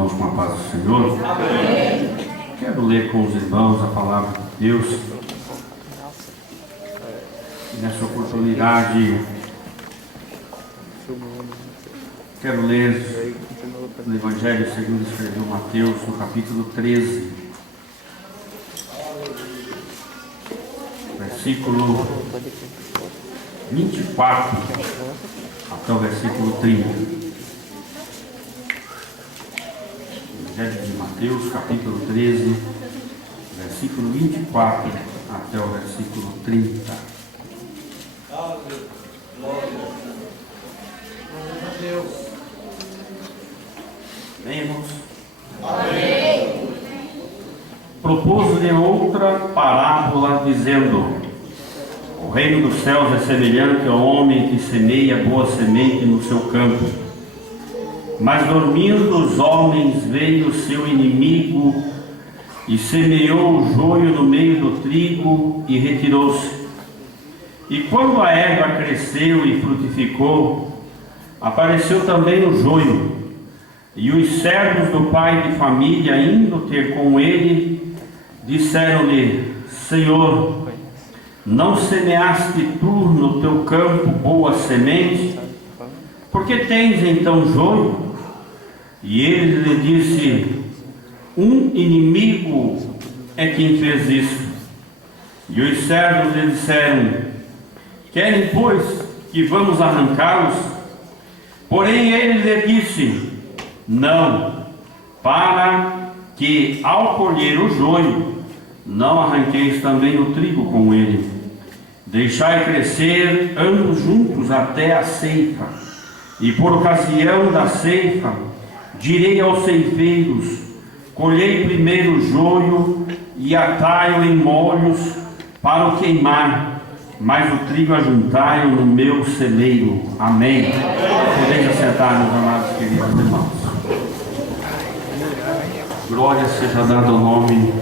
irmãos com a paz do Senhor. Amém. Quero ler com os irmãos a palavra de Deus. E nessa oportunidade, quero ler no Evangelho segundo escreveu Mateus, no capítulo 13, versículo 24 até o versículo 30. Evangelho de Mateus, capítulo 13, versículo 24 até o versículo 30. Amém, irmãos? Amém. Propôs-lhe outra parábola, dizendo: o reino dos céus é semelhante ao homem que semeia boa semente no seu campo. Mas dormindo os homens, veio o seu inimigo e semeou o joio no meio do trigo e retirou-se. E quando a erva cresceu e frutificou, apareceu também o joio. E os servos do pai de família, indo ter com ele, disseram-lhe: Senhor, não semeaste tu no teu campo boa semente? Por que tens então joio? E ele lhe disse: um inimigo é quem fez isso. E os servos lhe disseram: querem, pois, que vamos arrancá-los? Porém ele lhe disse: não, para que ao colher o joio, não arranqueis também o trigo com ele. Deixai crescer ambos juntos até a ceifa. E por ocasião da ceifa, direi aos ceifeiros: colhei primeiro o joio e atai-o em molhos para o queimar, mas o trigo ajuntai-o no meu celeiro. Amém. Podeis assentar, meus amados queridos irmãos. Glória seja dada ao nome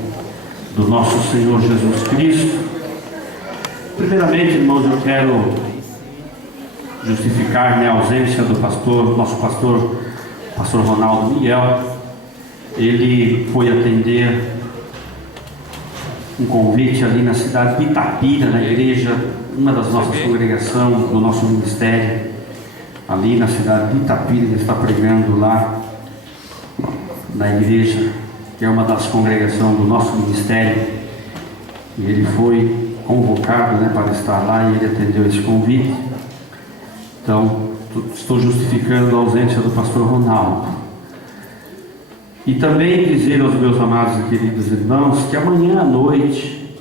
do nosso Senhor Jesus Cristo. Primeiramente, irmãos, eu quero justificar a ausência do pastor, nosso pastor Ronaldo Miguel. Ele foi atender um convite ali na cidade de Itapira, na igreja, uma das nossas congregações, do nosso ministério, ali na cidade de Itapira. Ele está pregando lá na igreja, que é uma das congregações do nosso ministério, e ele foi convocado, para estar lá, e ele atendeu esse convite. Então, estou justificando a ausência do pastor Ronaldo. E também dizer aos meus amados e queridos irmãos que amanhã à noite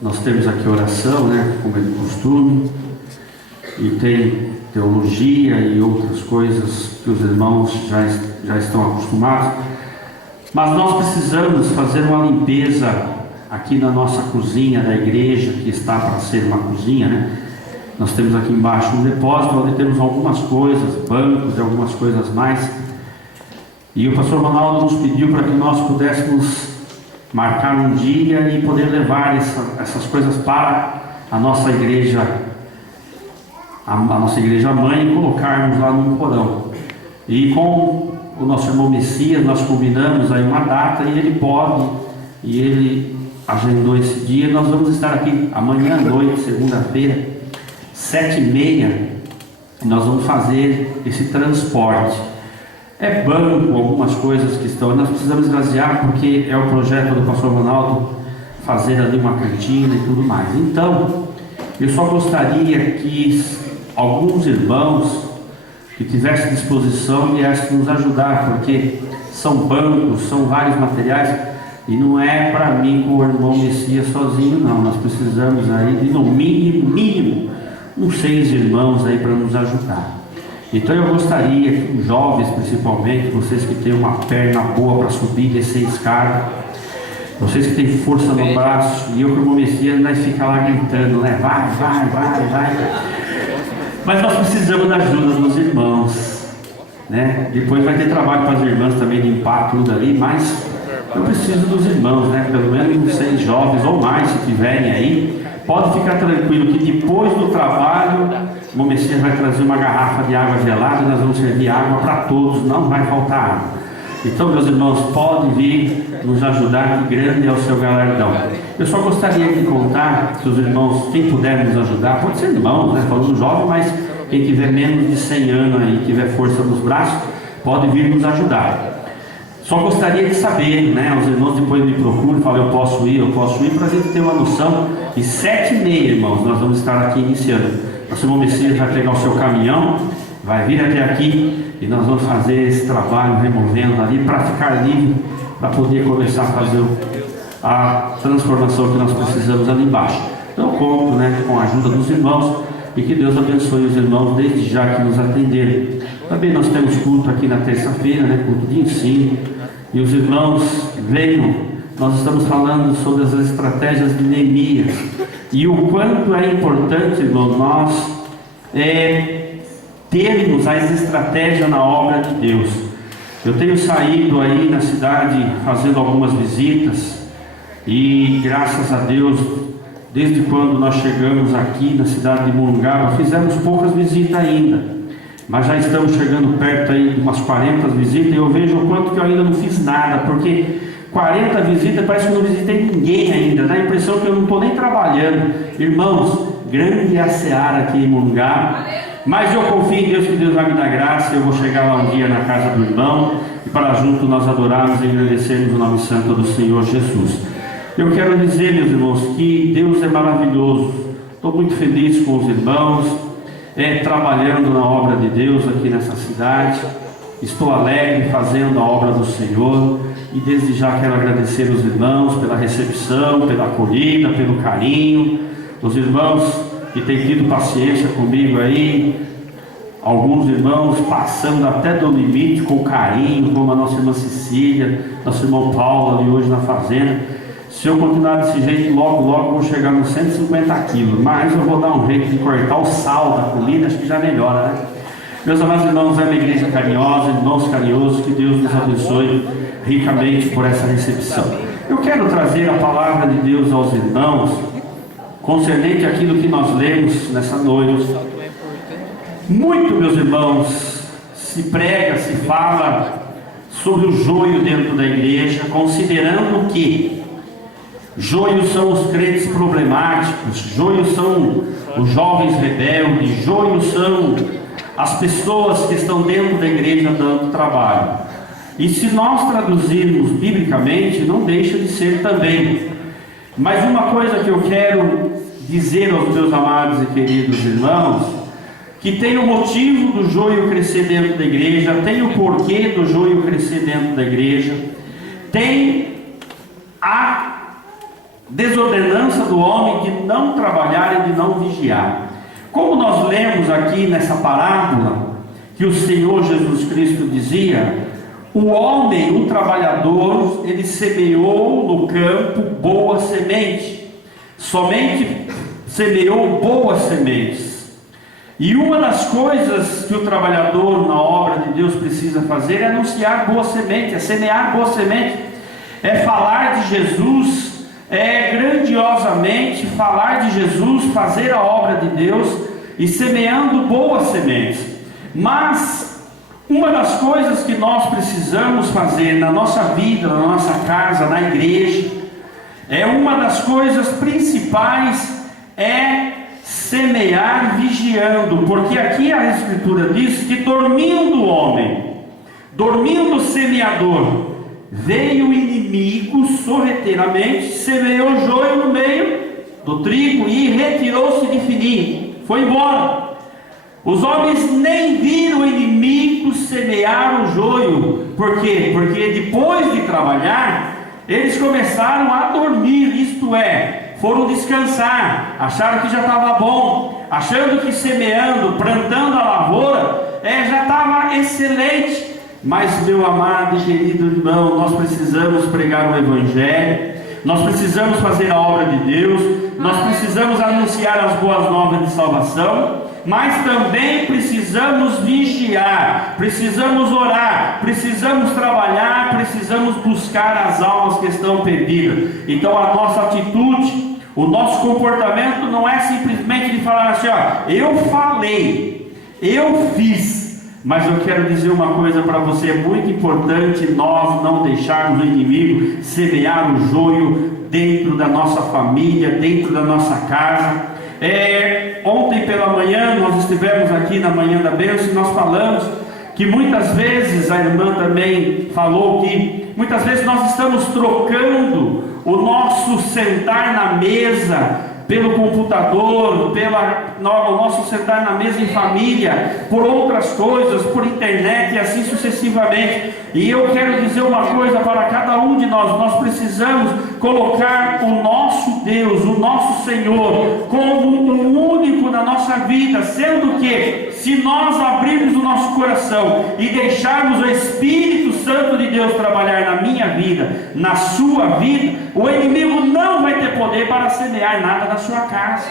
nós temos aqui oração, como é de costume, e tem teologia e outras coisas que os irmãos já estão acostumados. Mas nós precisamos fazer uma limpeza aqui na nossa cozinha da igreja, que está para ser uma cozinha, Nós temos aqui embaixo um depósito onde temos algumas coisas, bancos e algumas coisas mais. E o pastor Ronaldo nos pediu para que nós pudéssemos marcar um dia e poder levar essas coisas para a nossa igreja, a nossa igreja mãe, e colocarmos lá no porão. E com o nosso irmão Messias nós combinamos aí uma data, e ele pode, e ele agendou esse dia. Nós vamos estar aqui amanhã à noite, segunda-feira, 7h30, e nós vamos fazer esse transporte. É banco, algumas coisas que estão, nós precisamos esvaziar, porque é o projeto do pastor Ronaldo fazer ali uma cantina e tudo mais. Então, eu só gostaria que alguns irmãos que tivessem disposição viessem nos ajudar, porque são bancos, são vários materiais, e não é para mim com o irmão Messias sozinho, não. Nós precisamos aí de no mínimo uns 6 irmãos aí para nos ajudar. Então eu gostaria que os jovens, principalmente, vocês que têm uma perna boa para subir e descer escada, vocês que têm força no braço, e eu, como Messias, nós fica lá gritando, vai. Mas nós precisamos da ajuda dos irmãos, Depois vai ter trabalho para as irmãs também limpar tudo ali, mas eu preciso dos irmãos, Pelo menos uns 6 jovens ou mais, se tiverem aí. Pode ficar tranquilo que depois do trabalho o Messias vai trazer uma garrafa de água gelada, nós vamos servir água para todos, não vai faltar água. Então, meus irmãos, pode vir nos ajudar, que grande é o seu galardão. Eu só gostaria de contar, se os irmãos, quem puder nos ajudar, pode ser irmãos, né, falando jovem, mas quem tiver menos de 100 anos aí, tiver força nos braços, pode vir nos ajudar. Só gostaria de saber, né, os irmãos depois me procuram e falam, eu posso ir, para a gente ter uma noção. E 7h30, irmãos, nós vamos estar aqui iniciando. Nosso irmão Messias vai pegar o seu caminhão, vai vir até aqui e nós vamos fazer esse trabalho removendo ali para ficar livre, para poder começar a fazer a transformação que nós precisamos ali embaixo. Então eu conto, né, com a ajuda dos irmãos e que Deus abençoe os irmãos desde já que nos atenderam. Também nós temos culto aqui na terça-feira, né, culto de ensino, e os irmãos venham. Nós estamos falando sobre as estratégias de Neemias e o quanto é importante, irmão, nós termos as estratégias na obra de Deus. Eu tenho saído aí na cidade fazendo algumas visitas e graças a Deus, desde quando nós chegamos aqui na cidade de Morungaba, fizemos poucas visitas ainda, mas já estamos chegando perto aí de umas 40 visitas e eu vejo o quanto que eu ainda não fiz nada, porque 40 visitas parece que eu não visitei ninguém ainda, dá a impressão que eu não estou nem trabalhando. Irmãos, grande é a seara aqui em Morungaba, mas eu confio em Deus, que Deus vai me dar graça. Eu vou chegar lá um dia na casa do irmão e para junto nós adorarmos e agradecermos o nome santo do Senhor Jesus. Eu quero dizer, meus irmãos, que Deus é maravilhoso. Estou muito feliz com os irmãos, trabalhando na obra de Deus aqui nessa cidade. Estou alegre fazendo a obra do Senhor e desde já quero agradecer os irmãos pela recepção, pela acolhida, pelo carinho. Os irmãos que têm tido paciência comigo aí, alguns irmãos passando até do limite com carinho, como a nossa irmã Cecília, nosso irmão Paulo ali hoje na fazenda. Se eu continuar desse jeito, logo vou chegar nos 150 quilos, mas eu vou dar um jeito de cortar o sal da comida, acho que já melhora, né? Meus amados irmãos, é uma igreja carinhosa, irmãos carinhosos, que Deus nos abençoe ricamente por essa recepção. Eu quero trazer a palavra de Deus aos irmãos, concernente àquilo que nós lemos nessa noite. Muito, meus irmãos, se prega, se fala sobre o joio dentro da igreja, considerando que joios são os crentes problemáticos, joios são os jovens rebeldes, joios são as pessoas que estão dentro da igreja dando trabalho. E se nós traduzirmos biblicamente, não deixa de ser também. Mas uma coisa que eu quero dizer aos meus amados e queridos irmãos, que tem o motivo do joio crescer dentro da igreja, tem o porquê do joio crescer dentro da igreja, tem a desordenança do homem de não trabalhar e de não vigiar. Como nós lemos aqui nessa parábola, que o Senhor Jesus Cristo dizia, o homem, o trabalhador, ele semeou no campo boa semente, somente semeou boas sementes. E uma das coisas que o trabalhador na obra de Deus precisa fazer é anunciar boa semente, é semear boa semente, é falar de Jesus, grandiosamente falar de Jesus, fazer a obra de Deus e semeando boas sementes. Mas uma das coisas que nós precisamos fazer na nossa vida, na nossa casa, na igreja, uma das coisas principais é semear vigiando, porque aqui a Escritura diz que dormindo o homem, dormindo o semeador, veio o inimigo sorrateiramente, semeou joio no meio do trigo e retirou-se de fininho, foi embora. Os homens nem viram o inimigo semear o joio. Por quê? Porque depois de trabalhar, eles começaram a dormir, isto é, foram descansar, acharam que já estava bom, achando que semeando, plantando a lavoura, já estava excelente. Mas, meu amado e querido irmão, nós precisamos pregar o Evangelho, nós precisamos fazer a obra de Deus, nós precisamos anunciar as boas novas de salvação, mas também precisamos vigiar, precisamos orar, precisamos trabalhar, precisamos buscar as almas que estão perdidas. Então a nossa atitude, o nosso comportamento não é simplesmente de falar assim, ó, eu falei, eu fiz, Mas eu quero dizer uma coisa para você: é muito importante nós não deixarmos o inimigo semear o joio dentro da nossa família, dentro da nossa casa. Ontem pela manhã nós estivemos aqui na Manhã da Bênção e nós falamos que muitas vezes, a irmã também falou que muitas vezes nós estamos trocando o nosso sentar na mesa pelo computador, o nosso sentar na mesa em família, por outras coisas, por internet e assim sucessivamente. E eu quero dizer uma coisa para cada um de nós: nós precisamos colocar o nosso Deus, o nosso Senhor, como um único na nossa vida, sendo que, se nós abrirmos o nosso coração e deixarmos o Espírito Santo de Deus trabalhar na minha vida, na sua vida, o inimigo não vai ter poder para semear nada na sua casa.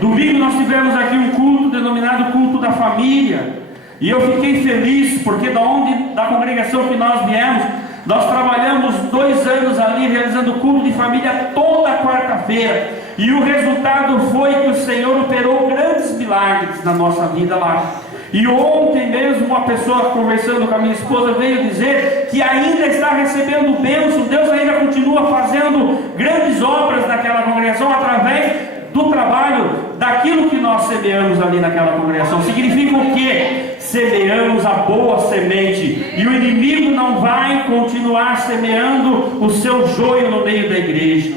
Domingo nós tivemos aqui um culto denominado culto da família, e eu fiquei feliz porque da congregação que nós viemos, nós trabalhamos 2 anos ali realizando culto de família toda quarta-feira, e o resultado foi que o Senhor operou grandes milagres na nossa vida lá. E ontem mesmo uma pessoa conversando com a minha esposa veio dizer que ainda está recebendo bênção. Deus ainda continua fazendo grandes obras naquela congregação através do trabalho, daquilo que nós semeamos ali naquela congregação. Significa o quê? Semeamos a boa semente, e o inimigo não vai continuar semeando o seu joio no meio da igreja.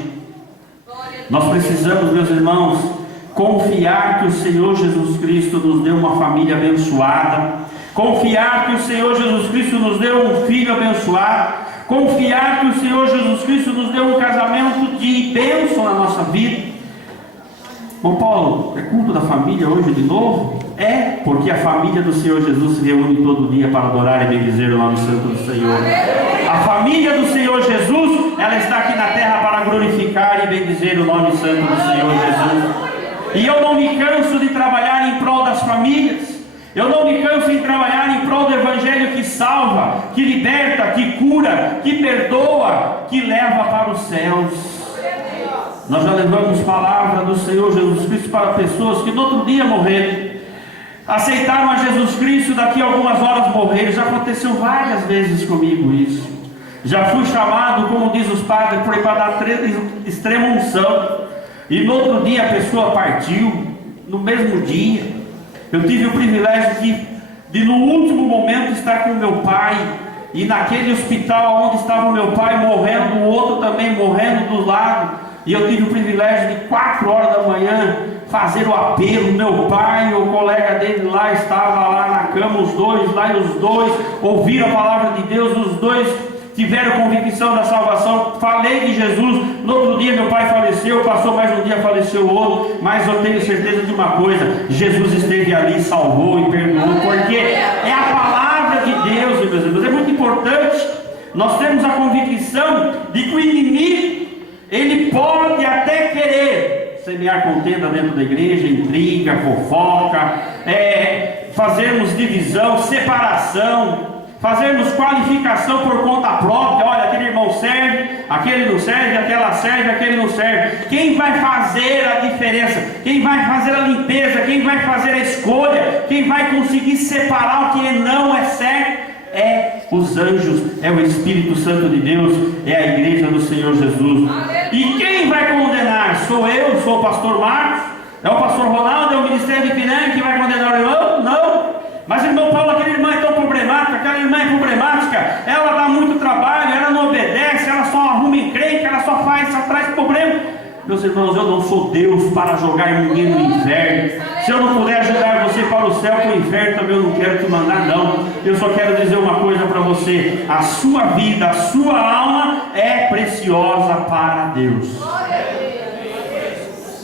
Nós precisamos, meus irmãos, confiar que o Senhor Jesus Cristo nos deu uma família abençoada, confiar que o Senhor Jesus Cristo nos deu um filho abençoado, confiar que o Senhor Jesus Cristo nos deu um casamento de bênção na nossa vida. Bom, Paulo, é culto da família hoje de novo? É, porque a família do Senhor Jesus se reúne todo dia para adorar e bendizer o nome santo do Senhor. A família do Senhor Jesus, ela está aqui na terra para glorificar e bendizer o nome santo do Senhor Jesus. E eu não me canso de trabalhar em prol das famílias. Eu não me canso de trabalhar em prol do Evangelho que salva, que liberta, que cura, que perdoa, que leva para os céus. Nós já levamos palavra do Senhor Jesus Cristo para pessoas que no outro dia morreram, aceitaram a Jesus Cristo, daqui a algumas horas morreram. Já aconteceu várias vezes comigo isso. Já fui chamado, como diz os padres, para dar extrema unção, e no outro dia a pessoa partiu, no mesmo dia. Eu tive o privilégio de no último momento estar com meu pai, e naquele hospital onde estava o meu pai morrendo, o outro também morrendo do lado. E eu tive o privilégio de 4 horas da manhã fazer o apelo. Meu pai, o colega dele lá, estava lá na cama, os dois lá, e os dois ouviram a palavra de Deus, os dois tiveram convicção da salvação. Falei de Jesus. No outro dia meu pai faleceu, passou mais um dia, faleceu o outro. Mas eu tenho certeza de uma coisa: Jesus esteve ali, salvou e perdoou, porque é a palavra de Deus, meus irmãos. É muito importante nós termos a convicção de que o inimigo, ele pode até querer semear contenda dentro da igreja, intriga, fofoca, fazermos divisão, separação, fazermos qualificação por conta própria. Olha, aquele irmão serve, aquele não serve, aquela serve, aquele não serve. Quem vai fazer a diferença? Quem vai fazer a limpeza? Quem vai fazer a escolha? Quem vai conseguir separar o que não é certo? É os anjos, é o Espírito Santo de Deus, é a igreja do Senhor Jesus. E quem vai condenar? Sou eu, sou o pastor Marcos, é o pastor Ronaldo, é o ministério de Pinã que vai condenar o irmão? Não. Mas irmão Paulo, aquela irmã é tão problemática, aquela irmã é problemática, ela dá muito trabalho, ela não obedece, ela só arruma encrenca, ela só faz, só traz problema. Meus irmãos, eu não sou Deus para jogar ninguém no inferno. Se eu não puder ajudar você para o céu, para o inferno também eu não quero te mandar, não. Eu só quero dizer uma coisa para você: a sua vida, a sua alma é preciosa para Deus.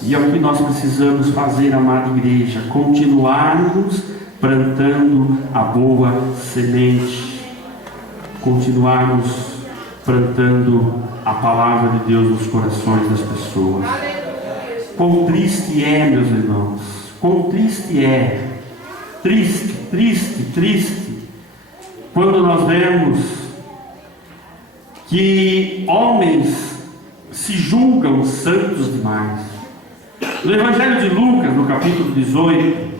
E é o que nós precisamos fazer, amada igreja: continuarmos plantando a boa semente, continuarmos plantando a palavra de Deus nos corações das pessoas. Quão triste é, meus irmãos, quão triste é, triste, quando nós vemos que homens se julgam santos demais. No Evangelho de Lucas, no capítulo 18,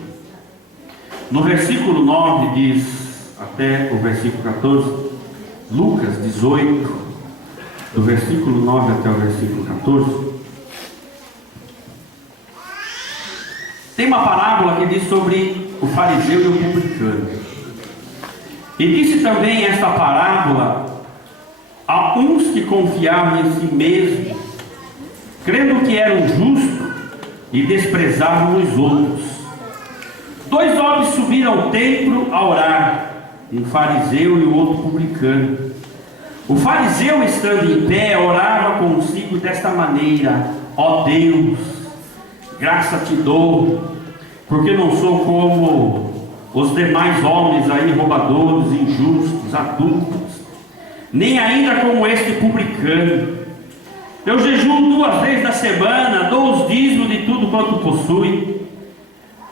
No versículo 9 diz, até o versículo 14, Lucas 18, do versículo 9 até o versículo 14, tem uma parábola que diz sobre o fariseu e o publicano. E disse também esta parábola a uns que confiavam em si mesmos, crendo que eram justos e desprezavam os outros. 2 homens subiram ao templo a orar, um fariseu e o outro publicano. O fariseu, estando em pé, orava consigo desta maneira: ó Deus, graça te dou, porque não sou como os demais homens aí, roubadores, injustos, adúlteros, nem ainda como este publicano. Eu jejuo 2 vezes na semana, dou os dízimos de tudo quanto possui.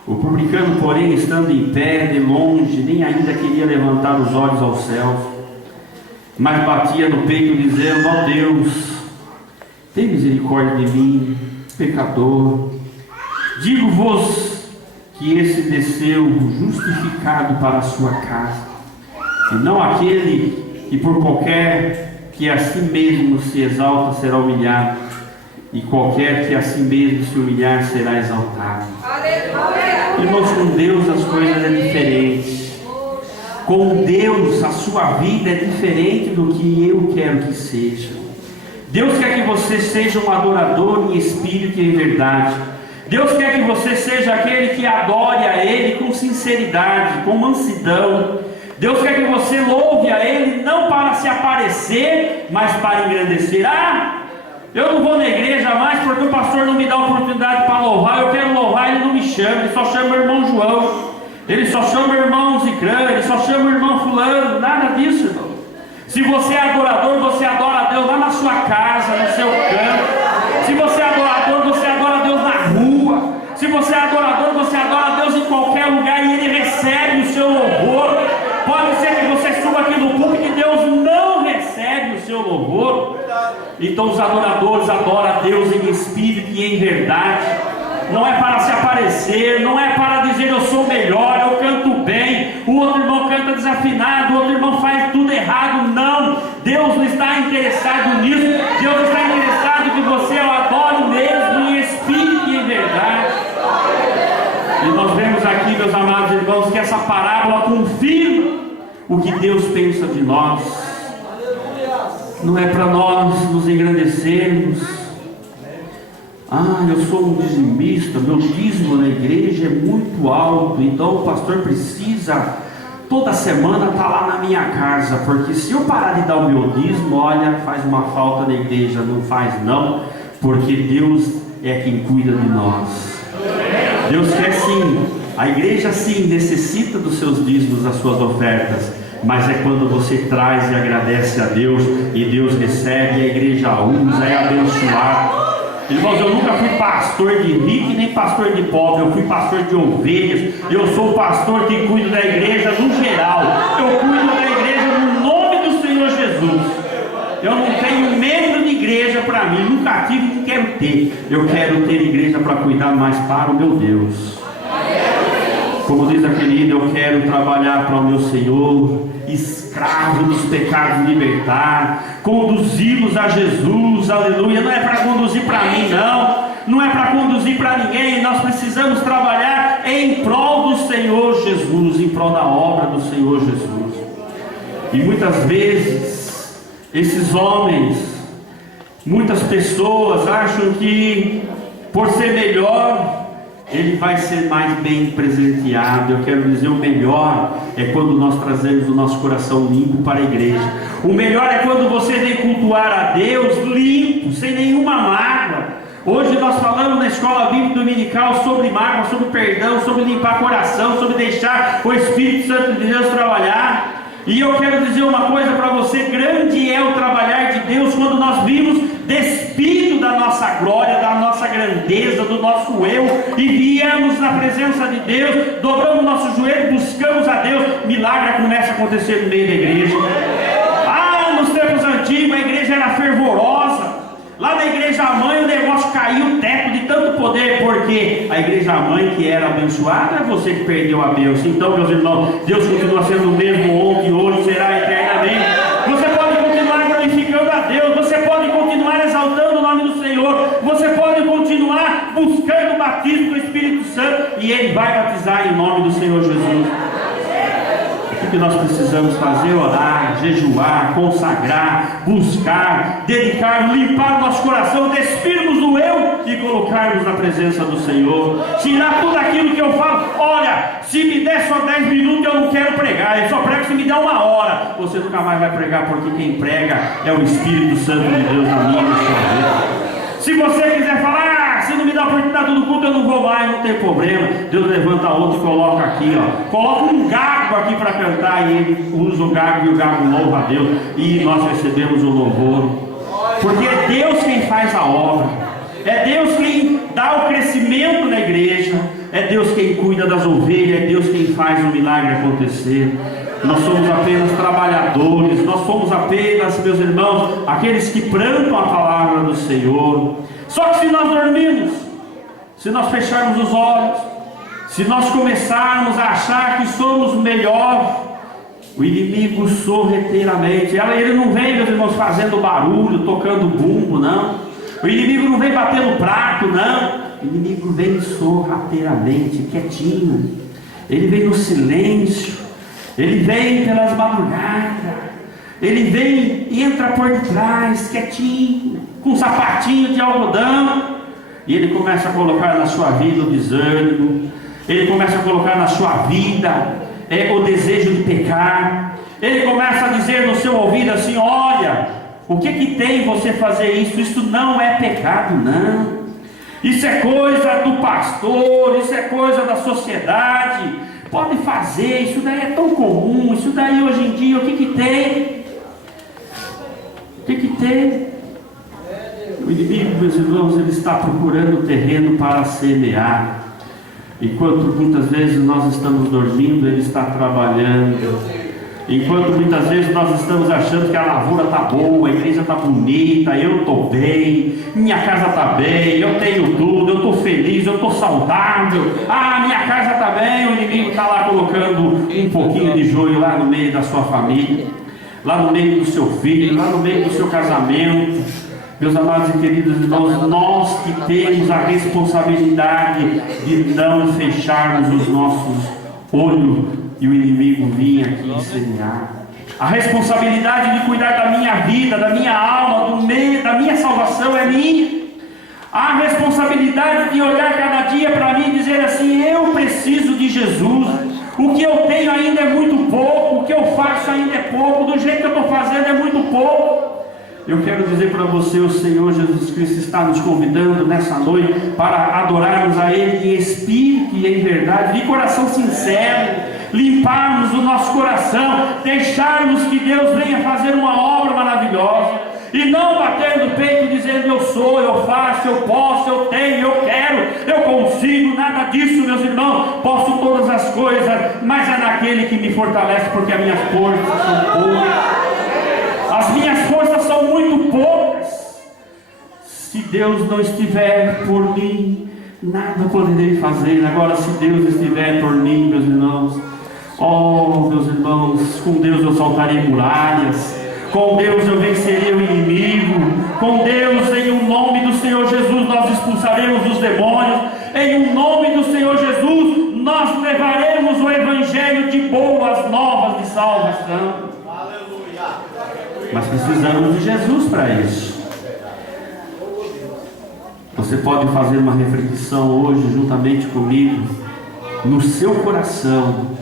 O publicano, porém, estando em pé, de longe, nem ainda queria levantar os olhos aos céus, mas batia no peito, dizendo: ó Deus, tem misericórdia de mim, pecador. Digo-vos que esse desceu justificado para a sua casa, e não aquele que por qualquer que a si mesmo se exalta será humilhado, e qualquer que a si mesmo se humilhar será exaltado. Irmãos, com Deus as coisas é diferente. Com Deus a sua vida é diferente do que eu quero que seja. Deus quer que você seja um adorador em espírito e em verdade. Deus quer que você seja aquele que adore a Ele com sinceridade, com mansidão. Deus quer que você louve a Ele não para se aparecer, mas para engrandecer. Eu não vou na igreja mais porque o pastor não me dá oportunidade para louvar. Eu quero louvar, ele não me chama, ele só chama o irmão João, ele só chama o irmão Zicrã, ele só chama o irmão fulano. Nada disso, irmão. Se você é adorador, você adora a Deus lá na sua casa, no seu campo. Se você é adorador, você adora a Deus na rua. Se você é adorador, você adora a Deus em qualquer lugar e Ele recebe o seu louvor. Pode ser que você suba aqui no púlpito e Deus não recebe o seu louvor. Então os adoradores adoram a Deus em espírito e em verdade. Não é para se aparecer, não é para dizer eu sou melhor, eu canto bem, o outro irmão canta desafinado, o outro irmão faz tudo errado. Não, Deus não está interessado nisso. Deus está interessado que você o adore mesmo em espírito e em verdade. E nós vemos aqui, meus amados irmãos, que essa parábola confirma o que Deus pensa de nós. Não é para nós nos engrandecermos. Eu sou um dizimista, meu dízimo na igreja é muito alto, então o pastor precisa toda semana estar lá na minha casa, porque se eu parar de dar o meu dízimo, olha, faz uma falta na igreja. Não faz não, porque Deus é quem cuida de nós. Deus quer sim, a igreja sim necessita dos seus dízimos, das suas ofertas, mas é quando você traz e agradece a Deus, e Deus recebe, e a igreja usa, é abençoado. Irmãos, eu nunca fui pastor de rico e nem pastor de pobre. Eu fui pastor de ovelhas. Eu sou o pastor que cuido da igreja no geral. Eu cuido da igreja no nome do Senhor Jesus. Eu não tenho medo de igreja para mim. Nunca tive e quero ter. Eu quero ter igreja para cuidar mais para o meu Deus. Como diz aquele hino, eu quero trabalhar para o meu Senhor, escravo dos pecados libertar, conduzi-los a Jesus, aleluia. Não é para conduzir para mim, não é para conduzir para ninguém. Nós precisamos trabalhar em prol do Senhor Jesus, em prol da obra do Senhor Jesus. E muitas vezes esses homens, muitas pessoas acham que por ser melhor ele vai ser mais bem presenteado. Eu quero dizer, o melhor é quando nós trazemos o nosso coração limpo para a igreja. O melhor é quando você vem cultuar a Deus limpo, sem nenhuma mágoa. Hoje nós falamos na escola bíblica dominical sobre mágoa, sobre perdão, sobre limpar coração, sobre deixar o Espírito Santo de Deus trabalhar. E eu quero dizer uma coisa para você: grande é o trabalhar de Deus quando nós vimos despido da nossa glória, da nossa grandeza, do nosso eu, e viemos na presença de Deus, dobramos nosso joelho, buscamos a Deus. Milagre começa a acontecer no meio da igreja. Nos tempos antigos a igreja era fervorosa. Lá na igreja mãe o negócio caiu o teto de tanto poder, porque a igreja mãe que era abençoada é você que perdeu a bênção. Então, meus irmãos, Deus continua sendo o mesmo ontem, hoje, será eternamente. Você pode continuar glorificando a Deus, você pode continuar exaltando o nome do Senhor, você pode continuar buscando o batismo do Espírito Santo, e Ele vai batizar em nome do Senhor Jesus. O que nós precisamos fazer? Orar, jejuar, consagrar, buscar, dedicar, limpar o nosso coração, despirmos do eu e colocarmos na presença do Senhor. Tirar tudo aquilo que eu falo. Olha, se me der só 10 minutos eu não quero pregar, eu só prego se me der 1 hora. Você nunca mais vai pregar, porque quem prega é o Espírito Santo de Deus na minha e na sua vida. Se você quiser falar, se não me dá oportunidade do culto, eu não vou mais, não tem problema. Deus levanta outro e coloca aqui, ó. Coloca um gago aqui para cantar, e ele usa o gago e o gago louva a Deus. E nós recebemos o louvor. Porque é Deus quem faz a obra. É Deus quem dá o crescimento na igreja. É Deus quem cuida das ovelhas. É Deus quem faz o milagre acontecer. Nós somos apenas trabalhadores, nós somos apenas, meus irmãos, aqueles que plantam a palavra do Senhor. Só que se nós dormirmos, se nós fecharmos os olhos, se nós começarmos a achar que somos melhor, o inimigo sorrateiramente, ele não vem, meus irmãos, fazendo barulho, tocando bumbo, não. O inimigo não vem batendo prato, não. O inimigo vem sorrateiramente, quietinho. Ele vem no silêncio. Ele vem pelas madrugadas, ele vem, entra por detrás, quietinho, com um sapatinho de algodão, e ele começa a colocar na sua vida o desânimo, ele começa a colocar na sua vida o desejo de pecar, ele começa a dizer no seu ouvido assim: olha, o que tem você fazer isso? Isso não é pecado, não, isso é coisa do pastor, isso é coisa da sociedade. Pode fazer, isso daí é tão comum, isso daí hoje em dia, o que tem? O que tem? O inimigo, meus irmãos, ele está procurando terreno para semear. Enquanto muitas vezes nós estamos dormindo, ele está trabalhando. Enquanto muitas vezes nós estamos achando que a lavoura está boa, a igreja está bonita, eu estou bem, minha casa está bem, eu tenho tudo, eu estou feliz, eu estou saudável, minha casa está bem, o inimigo está lá colocando um pouquinho de joio lá no meio da sua família, lá no meio do seu filho, lá no meio do seu casamento. Meus amados e queridos irmãos, nós que temos a responsabilidade de não fecharmos os nossos olhos e o inimigo vir aqui semear. A responsabilidade de cuidar da minha vida, da minha alma, da minha salvação é minha. A responsabilidade de olhar cada dia para mim e dizer assim: eu preciso de Jesus. O que eu tenho ainda é muito pouco, o que eu faço ainda é pouco, do jeito que eu estou fazendo é muito pouco. Eu quero dizer para você, o Senhor Jesus Cristo está nos convidando nessa noite para adorarmos a Ele em espírito e em verdade, de coração sincero, limparmos o nosso coração, deixarmos que Deus venha fazer uma obra maravilhosa, e não bater no peito dizendo: eu sou, eu faço, eu posso, eu tenho, eu quero, eu consigo. Nada disso, meus irmãos. Posso todas as coisas, mas é naquele que me fortalece, porque as minhas forças são poucas. As minhas forças são muito poucas. Se Deus não estiver por mim, nada poderei fazer. Agora, se Deus estiver por mim, meus irmãos, meus irmãos, com Deus eu saltarei muralhas, com Deus eu vencerei o inimigo, com Deus, em o nome do Senhor Jesus, nós expulsaremos os demônios, em o nome do Senhor Jesus, nós levaremos o evangelho de boas novas de salvação. Mas precisamos de Jesus para isso. Você pode fazer uma reflexão hoje juntamente comigo, no seu coração,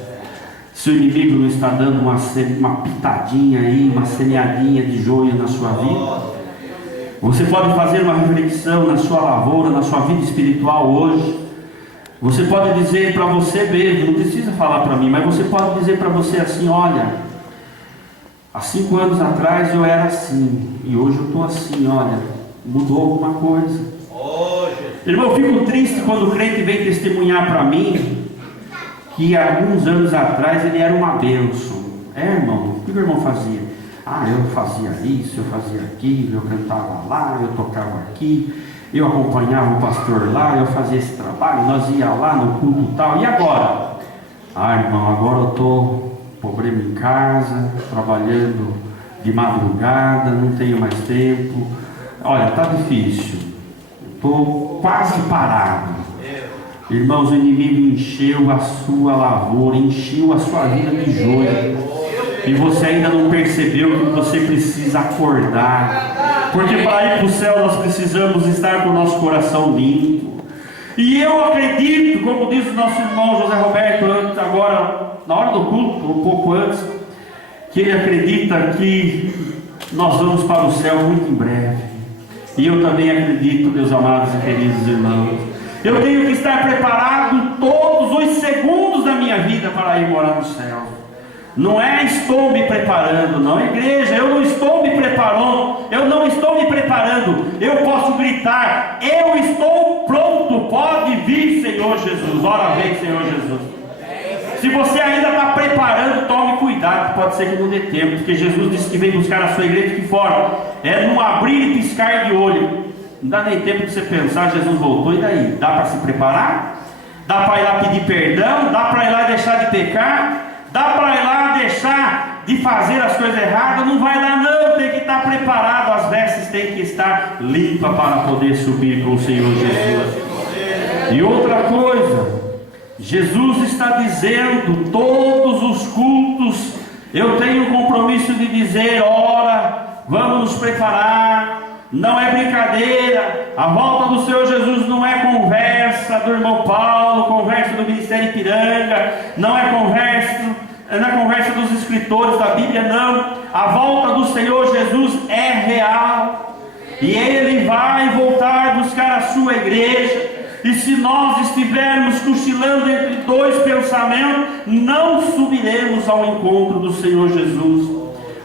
se o inimigo não está dando uma pitadinha aí, uma semeadinha de joio na sua vida. Você pode fazer uma reflexão na sua lavoura, na sua vida espiritual hoje. Você pode dizer para você mesmo, não precisa falar para mim, mas você pode dizer para você assim: olha, há 5 anos atrás eu era assim, e hoje eu estou assim, olha, mudou alguma coisa. Irmão, eu fico triste quando o crente vem testemunhar para mim que há alguns anos atrás ele era uma bênção. Irmão, o que o irmão fazia? eu fazia isso, eu fazia aquilo, eu cantava lá, eu tocava aqui, eu acompanhava o pastor lá, eu fazia esse trabalho, nós ia lá no culto e tal. E agora? Irmão, agora eu estou problema em casa, trabalhando de madrugada, não tenho mais tempo. Olha, está difícil, estou quase parado. Irmãos, o inimigo encheu a sua lavoura, encheu a sua vida de joio, e você ainda não percebeu que você precisa acordar, porque para ir para o céu nós precisamos estar com o nosso coração limpo. E eu acredito, como diz o nosso irmão José Roberto agora, na hora do culto, um pouco antes, que ele acredita que nós vamos para o céu muito em breve. E eu também acredito, meus amados e queridos irmãos. Eu tenho que estar preparado todos os segundos da minha vida para ir morar no céu. Não é estou me preparando, não, igreja, eu não estou me preparando, eu posso gritar, eu estou pronto, pode vir, Senhor Jesus, ora vem, Senhor Jesus. Se você ainda está preparando, tome cuidado, pode ser que não dê tempo, porque Jesus disse que vem buscar a sua igreja de que forma? É num abrir e piscar de olho. Não dá nem tempo de você pensar, Jesus voltou, e daí? Dá para se preparar? Dá para ir lá pedir perdão? Dá para ir lá deixar de pecar? Dá para ir lá deixar de fazer as coisas erradas? Não vai dar não, tem que estar preparado, as vestes têm que estar limpas para poder subir com o Senhor Jesus. E outra coisa, Jesus está dizendo, todos os cultos, eu tenho o compromisso de dizer, ora, vamos nos preparar. Não é brincadeira, a volta do Senhor Jesus não é conversa do irmão Paulo, conversa do Ministério Ipiranga, não é conversa dos escritores da Bíblia, não. A volta do Senhor Jesus é real, e Ele vai voltar a buscar a sua igreja. E se nós estivermos cochilando entre dois pensamentos, não subiremos ao encontro do Senhor Jesus.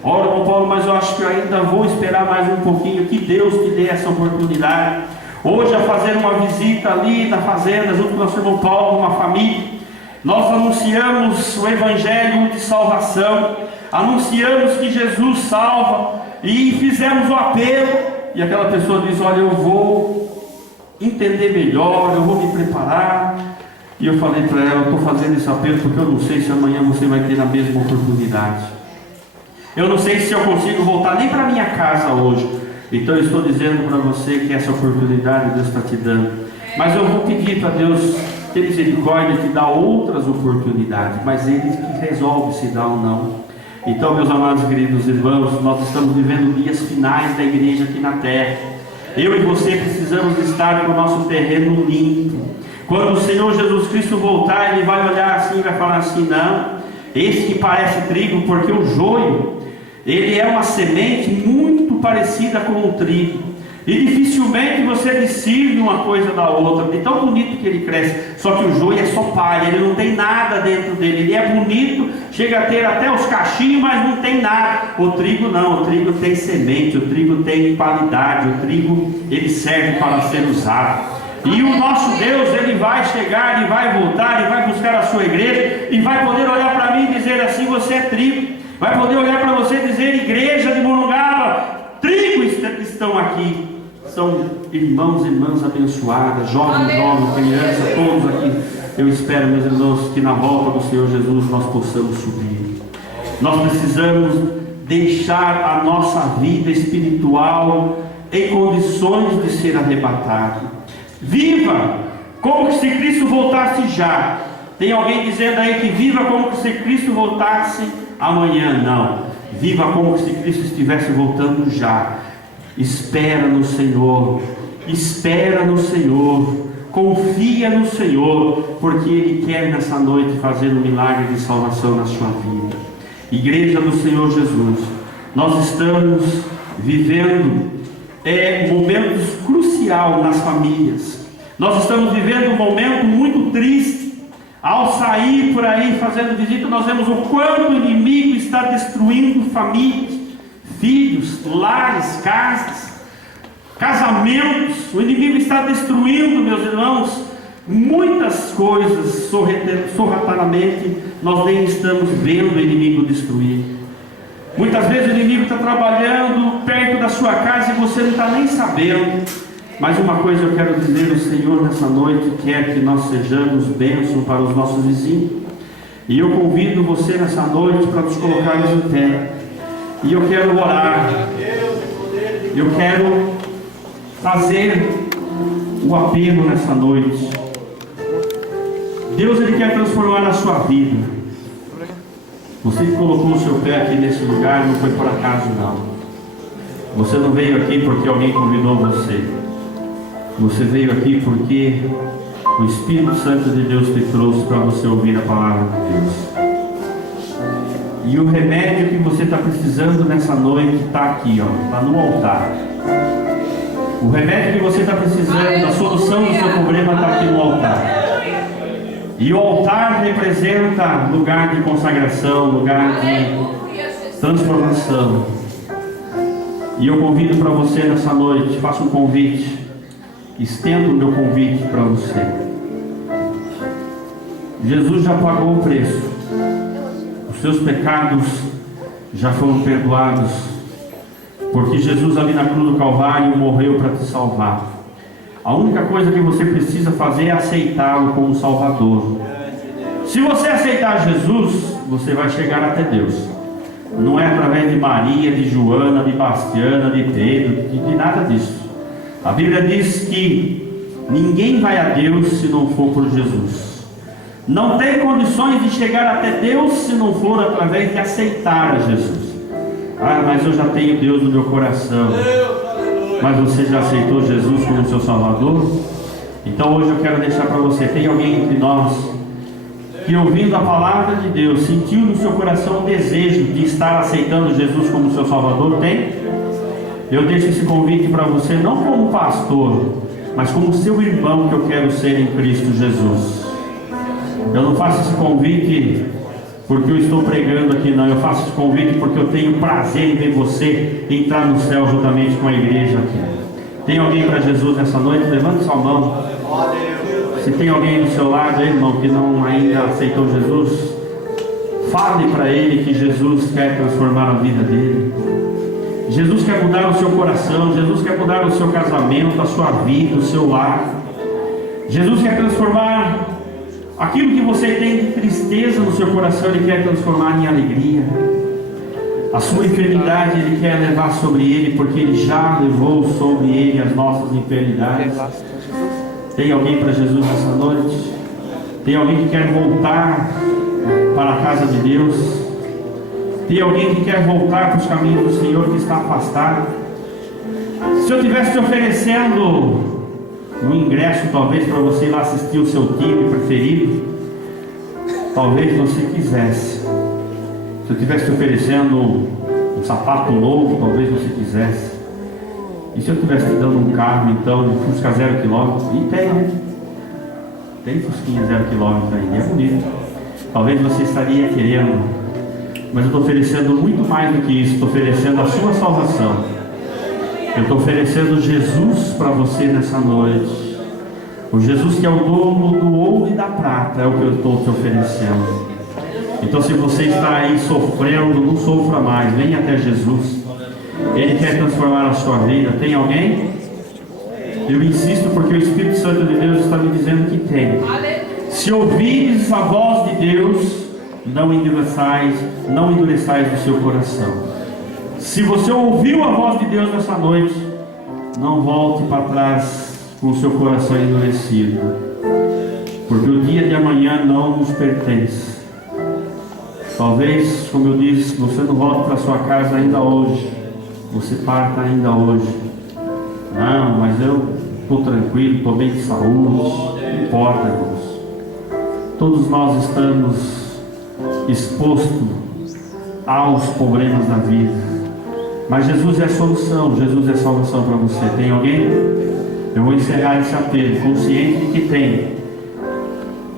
Ora, irmão Paulo, mas eu acho que eu ainda vou esperar mais um pouquinho, que Deus te dê essa oportunidade. Hoje, a fazer uma visita ali na fazenda, junto com o nosso irmão Paulo, uma família, nós anunciamos o Evangelho de salvação, anunciamos que Jesus salva, e fizemos o apelo, e aquela pessoa diz, olha, eu vou entender melhor, eu vou me preparar. E eu falei para ela, eu estou fazendo esse apelo porque eu não sei se amanhã você vai ter a mesma oportunidade. Eu não sei se eu consigo voltar nem para minha casa hoje. Então eu estou dizendo para você que essa oportunidade Deus está te dando. Mas eu vou pedir para Deus ter misericórdia de dar outras oportunidades, mas Ele que resolve se dá ou não. Então, meus amados e queridos irmãos, nós estamos vivendo dias finais da igreja aqui na terra. Eu e você precisamos estar com o nosso terreno limpo. Quando o Senhor Jesus Cristo voltar, Ele vai olhar assim e vai falar assim, não, esse que parece trigo, porque o joio, ele é uma semente muito parecida com o trigo, e dificilmente você discerne uma coisa da outra, de tão bonito que ele cresce. Só que o joio é só palha, ele não tem nada dentro dele, ele é bonito, chega a ter até os cachinhos, mas não tem nada. O trigo não, o trigo tem semente, o trigo tem qualidade, o trigo ele serve para ser usado. E o nosso Deus, Ele vai chegar, Ele vai voltar, Ele vai buscar a sua igreja, e vai poder olhar para mim e dizer assim, você é trigo. Vai poder olhar para você e dizer, igreja de Morungaba, trigos estão aqui. São irmãos e irmãs abençoadas, jovens, crianças, todos aqui. Eu espero, meus irmãos, que na volta do Senhor Jesus nós possamos subir. Nós precisamos deixar a nossa vida espiritual em condições de ser arrebatado. Viva como se Cristo voltasse já. Tem alguém dizendo aí que viva como se Cristo voltasse amanhã. Não, viva como se Cristo estivesse voltando já. Espera no Senhor, confia no Senhor, porque Ele quer nessa noite fazer um milagre de salvação na sua vida. Igreja do Senhor Jesus, nós estamos vivendo momentos cruciais nas famílias. Nós estamos vivendo um momento muito triste. Ao sair por aí fazendo visita, nós vemos o quanto o inimigo está destruindo famílias, filhos, lares, casas, casamentos. O inimigo está destruindo, meus irmãos, muitas coisas sorrateiramente. Nós nem estamos vendo o inimigo destruir. Muitas vezes o inimigo está trabalhando perto da sua casa e você não está nem sabendo. Mas uma coisa eu quero dizer: o Senhor nessa noite quer que nós sejamos bênção para os nossos vizinhos. E eu convido você nessa noite para nos colocarmos em pé. E eu quero orar. Eu quero fazer o apelo nessa noite. Deus, Ele quer transformar a sua vida. Você que colocou o seu pé aqui nesse lugar não foi por acaso, não. Você não veio aqui porque alguém convidou você. Você veio aqui porque o Espírito Santo de Deus te trouxe para você ouvir a palavra de Deus. E o remédio que você está precisando nessa noite está aqui, está no altar. O remédio que você está precisando, a solução do seu problema está aqui no altar. E o altar representa lugar de consagração, lugar de transformação. E eu convido para você nessa noite, faço um convite, estendo o meu convite para você. Jesus já pagou o preço. Os seus pecados já foram perdoados, porque Jesus ali na cruz do Calvário morreu para te salvar. A única coisa que você precisa fazer é aceitá-lo como Salvador. Se você aceitar Jesus, você vai chegar até Deus. Não é através de Maria, de Joana, de Bastiana, de Pedro, de nada disso. A Bíblia diz que ninguém vai a Deus se não for por Jesus. Não tem condições de chegar até Deus se não for através de aceitar Jesus. Ah, mas eu já tenho Deus no meu coração. Mas você já aceitou Jesus como seu Salvador? Então hoje eu quero deixar para você: tem alguém entre nós que, ouvindo a palavra de Deus, sentiu no seu coração o desejo de estar aceitando Jesus como seu Salvador? Tem? Eu deixo esse convite para você, não como pastor, mas como seu irmão que eu quero ser em Cristo Jesus. Eu não faço esse convite porque eu estou pregando aqui, não. Eu faço esse convite porque eu tenho prazer em ver você entrar no céu juntamente com a igreja aqui. Tem alguém para Jesus nessa noite? Levante sua mão. Se tem alguém do seu lado, irmão, que não ainda aceitou Jesus, fale para ele que Jesus quer transformar a vida dele. Jesus quer mudar o seu coração. Jesus quer mudar o seu casamento, a sua vida, o seu lar. Jesus quer transformar aquilo que você tem de tristeza no seu coração. Ele quer transformar em alegria. A sua enfermidade Ele quer levar sobre Ele, porque Ele já levou sobre Ele as nossas enfermidades. Tem alguém para Jesus nessa noite? Tem alguém que quer voltar para a casa de Deus? Tem alguém que quer voltar para os caminhos do Senhor, que está afastado? Se eu estivesse te oferecendo um ingresso, talvez, para você ir lá assistir o seu time preferido, talvez você quisesse. Se eu estivesse te oferecendo um sapato novo, talvez você quisesse. E se eu estivesse te dando um carro, então, um Fusca 0 km? E tem, né? Tem Fusquinha 0 km aí, é bonito. Talvez você estaria querendo, mas eu estou oferecendo muito mais do que isso. Estou oferecendo a sua salvação. Eu estou oferecendo Jesus para você nessa noite. O Jesus que é o dono do ouro e da prata é o que eu estou te oferecendo. Então, se você está aí sofrendo, não sofra mais, venha até Jesus. Ele quer transformar a sua vida. Tem alguém? Eu insisto porque o Espírito Santo de Deus está me dizendo que tem. Se ouvires a voz de Deus, não endureçais o seu coração. Se você ouviu a voz de Deus nessa noite, não volte para trás com o seu coração endurecido, porque o dia de amanhã não nos pertence. Talvez, como eu disse, você não volte para sua casa ainda hoje, você parta ainda hoje. Não, mas eu estou tranquilo, estou bem de saúde. Não importa, irmãos. Todos nós estamos expostos aos problemas da vida, mas Jesus é a solução, Jesus é a salvação para você. Tem alguém? Eu vou encerrar esse apelo, consciente de que tem,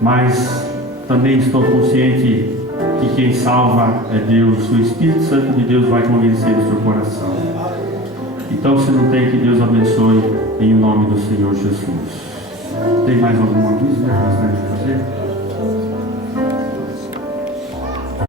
mas também estou consciente que quem salva é Deus. O Espírito Santo de Deus vai convencer o seu coração. Então, se não tem, que Deus abençoe em nome do Senhor Jesus. Tem mais alguma coisa que gostaria de fazer?